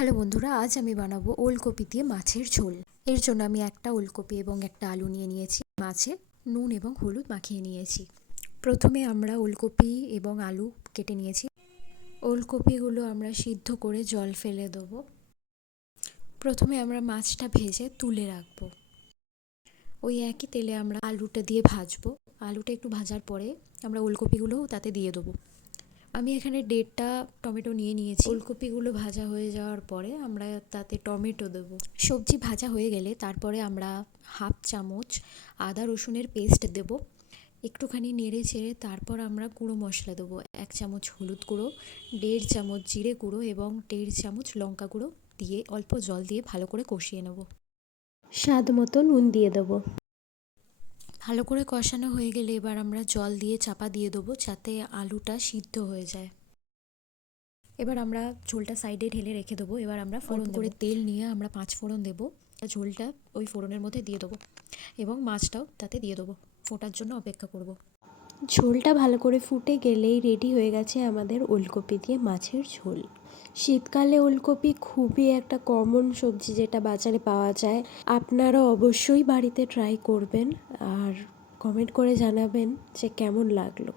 Hello বন্ধুরা, আজ আমি বানাবো ওলকপি দিয়ে মাছের ঝোল। এর জন্য আমি একটা ওলকপি এবং একটা আলু নিয়ে নিয়েছি। মাছে নুন এবং হলুদ মাখিয়ে নিয়েছি। প্রথমে আমরা ওলকপি এবং আলু কেটে নিয়েছি। ওলকপিগুলো আমরা সিদ্ধ করে জল ফেলে দেবো। প্রথমে আমরা মাছটা ভেজে তুলে রাখবো। ওই একই তেলে আমরা আলুটা দিয়ে ভাজবো। আলুটা একটু ভাজার পরে আমরা ওলকপিগুলোও তাতে দিয়ে দেবো। আমি এখানে 1.5টা টমেটো নিয়ে নিয়েছি। ওলকপিগুলো ভাজা হয়ে যাওয়ার পরে আমরা তাতে টমেটো দেবো। সবজি ভাজা হয়ে গেলে তারপরে আমরা 1/2 চামচ আদা রসুনের পেস্ট দেবো। একটুখানি নেড়ে ছেড়ে তারপর আমরা গুঁড়ো মশলা দেবো। 1 চামচ হলুদ গুঁড়ো, 1.5 চামচ জিরে গুঁড়ো এবং 1.5 চামচ লঙ্কা গুঁড়ো দিয়ে অল্প জল দিয়ে ভালো করে কষিয়ে নেব। স্বাদ মতো নুন দিয়ে দেবো। ভালো করে কষানো হয়ে গেলে এবার আমরা জল দিয়ে চাপা দিয়ে দেবো যাতে আলুটা সিদ্ধ হয়ে যায়। এবার আমরা ঝোলটা সাইডে ঢেলে রেখে দেবো। এবার আমরা ফোড়ন করে তেল নিয়ে আমরা 5 ফোড়ন দেবো। ঝোলটা ওই ফোড়নের মধ্যে দিয়ে দেবো এবং মাছটাও তাতে দিয়ে দেবো। ফোটার জন্য অপেক্ষা করব। ঝোলটা ভালো করে ফুটে গেলেই রেডি হয়ে গেছে আমাদের ওলকপি দিয়ে মাছের ঝোল। শীতকালে ওলকপি খুবই একটা কমন সবজি যেটা বাজারে পাওয়া যায়। আপনারা অবশ্যই বাড়িতে ট্রাই করবেন আর কমেন্ট করে জানাবেন যে কেমন লাগলো।